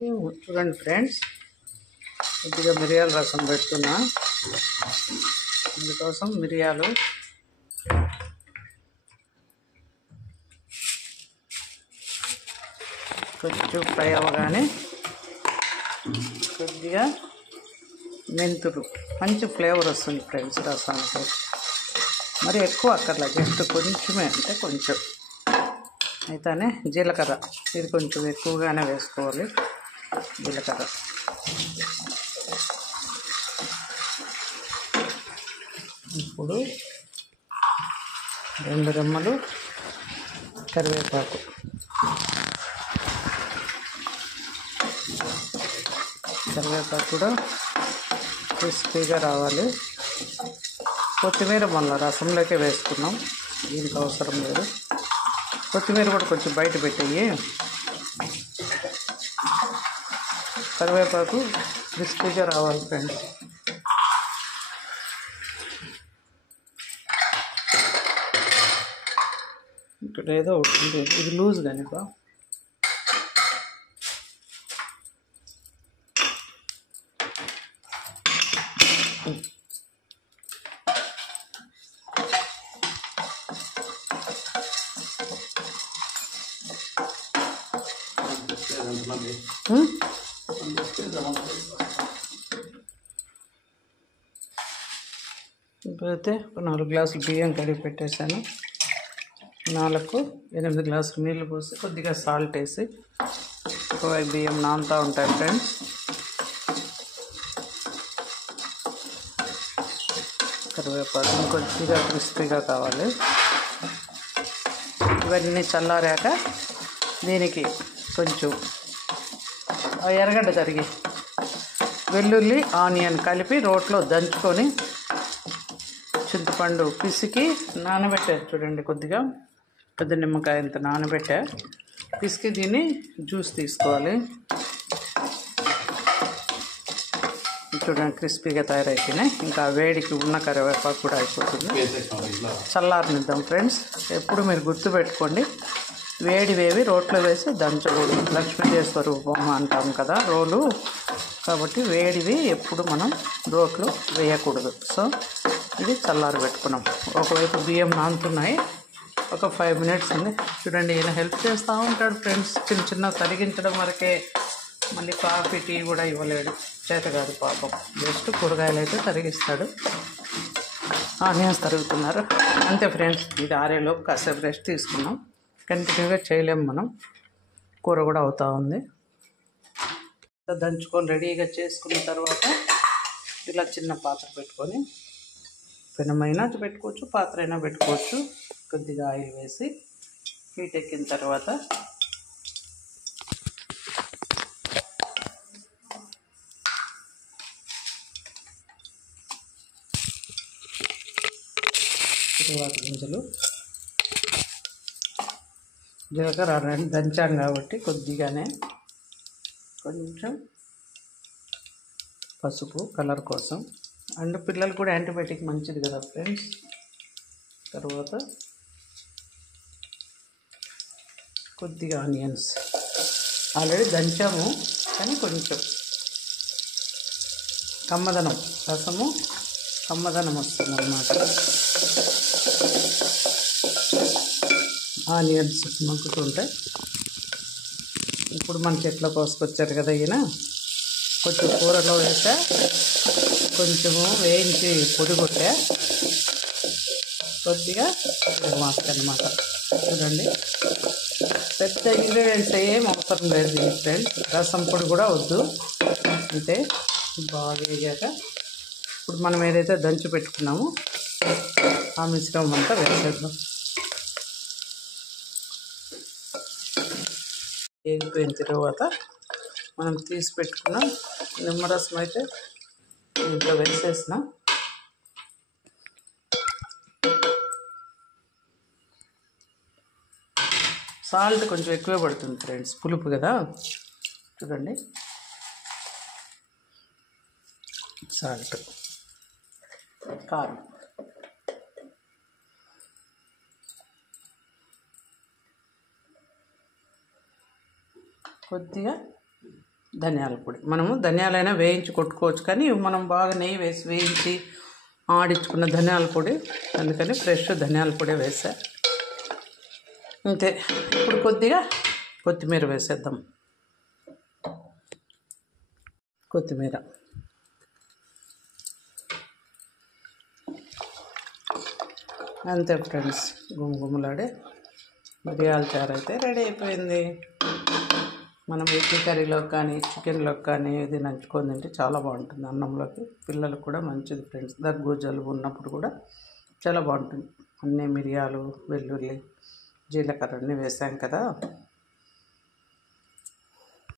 చూడండి ఫ్రెండ్స్, కొద్దిగా మిరియాల రసం పెడుతున్నా. అందుకోసం మిరియాలు కొంచెం ఫ్రై అవ్వగానే కొద్దిగా మెంతులు, మంచి ఫ్లేవర్ వస్తుంది ఫ్రెండ్స్ రసానికి. మరి ఎక్కువ అక్కర్లా, జస్ట్ కొంచెమే, అంటే కొంచెం అయితేనే. జీలకర్ర, ఇది కొంచెం ఎక్కువగానే వేసుకోవాలి. జీలకర్ర ఇప్పుడు 2 రెమ్మలు కరివేపాకు, కూడా క్రిస్పీగా రావాలి. కొత్తిమీర మళ్ళీ రసంలోకే వేసుకున్నాం, దీనికి అవసరం లేదు. కొత్తిమీర కూడా కొంచెం బయట పెట్టేయి. కరివేపాకు క్రిస్పీగా రావాలి ఫ్రెండ్స్. ఇక్కడ ఏదో ఒకటి ఇది లూజ్ కానీ ఇప్పుడైతే 4 గ్లాసులు బియ్యం కడిగి పెట్టేశాను. 8 గ్లాసులు నీళ్ళు పోసి కొద్దిగా సాల్ట్ వేసి ఒకవైపు బియ్యం నానుతూ ఉంటాయి ఫ్రెండ్స్. కరివేపాకు కొద్దిగా క్రిస్పీగా కావాలి. ఇవన్నీ చల్లారాక దీనికి కొంచెం ఎర్రగడ్డ తరిగి, వెల్లుల్లి, ఆనియన్ కలిపి రోట్లో దంచుకొని, చింతపండు పిసికి నానబెట్టారు చూడండి. కొద్దిగా పెద్ద నిమ్మకాయ ఇంత నానబెట్టా, పిసికి దీన్ని జ్యూస్ తీసుకోవాలి. చూడండి క్రిస్పీగా తయారైపోయినాయి. ఇంకా వేడికి ఉన్న కరివేపాకు కూడా అయిపోతుంది. చల్లారనిద్దాం ఫ్రెండ్స్. ఎప్పుడు మీరు గుర్తుపెట్టుకోండి, వేడివేవి రోట్లో వేసి దంచకూడదు. లక్ష్మీదేవి స్వరూపం అంటాం కదా రోలు, కాబట్టి వేడివి ఎప్పుడు మనం రోట్లో వేయకూడదు. సో ఇది చల్లారి పెట్టుకున్నాం. ఒకవైపు బియ్యం నానుతున్నాయి, ఒక 5 మినిట్స్ ఉంది. చూడండి, ఈయన హెల్ప్ చేస్తూ ఉంటాడు ఫ్రెండ్స్. చిన్న తరిగించడం వరకే, మళ్ళీ కాఫీ టీ కూడా ఇవ్వలేడు, చేత కాదు పాపం. జస్ట్ కూరగాయలు అయితే తరిగిస్తాడు. ఆనియన్స్ తరుగుతున్నారు అంతే ఫ్రెండ్స్. ఇది ఆరేలోపు కాసేపు రెస్ట్ తీసుకున్నాం. కంటిన్యూగా చేయలేము మనం, కూర కూడా అవుతూ ఉంది. దంచుకొని రెడీగా చేసుకున్న తర్వాత ఇలా చిన్న పాత్ర పెట్టుకొని, పెనమైనా పెట్టుకోవచ్చు, పాత్ర అయినా పెట్టుకోవచ్చు. కొద్దిగా ఆయిల్ వేసి హీట్ ఎక్కిన తర్వాత గింజలు, జీలకర్ర దంచాం కాబట్టి కొద్దిగానే, కొంచెం పసుపు కలర్ కోసం. అండ్ పిల్లలు కూడా యాంటీబయాటిక్ మంచిది కదా ఫ్రెండ్స్. తర్వాత కొద్దిగా ఆనియన్స్, ఆల్రెడీ దంచాము కానీ కొంచెం కమ్మదనం, రసము కమ్మదనం వస్తుంది అన్నమాట. ఆనియన్స్ మగ్గుతుంటాయి. ఇప్పుడు మన చెట్లో కోసుకొచ్చారు కదా ఈయన, కొంచెం కూరలో వేసా, కొంచెము వేయించి పొడి కొట్టా, కొద్దిగా మాస్క్ అన్నమాట. చూడండి, పెద్ద ఇంగ్రీడియంట్స్ ఏం అవసరం లేదు దీనికి ఫ్రెండ్స్. రసం పొడి కూడా వద్దు. అంటే బాగా వేగాక ఇప్పుడు మనం ఏదైతే దంచి పెట్టుకున్నామో ఆ మిశ్రమం అంతా వేసేద్దాం. వేగిపోయిన తర్వాత మనం తీసి పెట్టుకున్న నిమ్మరసం అయితే ఇంట్లో వేసేసిన. సాల్ట్ కొంచెం ఎక్కువే పడుతుంది ఫ్రెండ్స్, పులుపు కదా. చూడండి, సాల్ట్, కారం, కొద్దిగా ధనియాల పొడి. మనము ధనియాలైనా వేయించి కొట్టుకోవచ్చు, కానీ మనం బాగా నెయ్యి వేసి వేయించి ఆడించుకున్న ధనియాల పొడి, అందుకని ఫ్రెష్ ధనియాల పొడి వేసా. అంతే. ఇప్పుడు కొద్దిగా కొత్తిమీర వేసేద్దాం. కొత్తిమీర అంతే ఫ్రెండ్స్. గుమగుమలాడే మిరియాల చారు అయితే రెడీ అయిపోయింది. మనం ఎగ్ కర్రీలోకి కానీ చికెన్లోకి కానీ ఇది నంచుకొని తింటే చాలా బాగుంటుంది. అన్నంలోకి పిల్లలకు కూడా మంచిది ఫ్రెండ్స్. దగ్గు జలుబు ఉన్నప్పుడు కూడా చాలా బాగుంటుంది. అన్నీ మిరియాలు, వెల్లుల్లి, జీలకర్ర అన్నీ వేసాం కదా,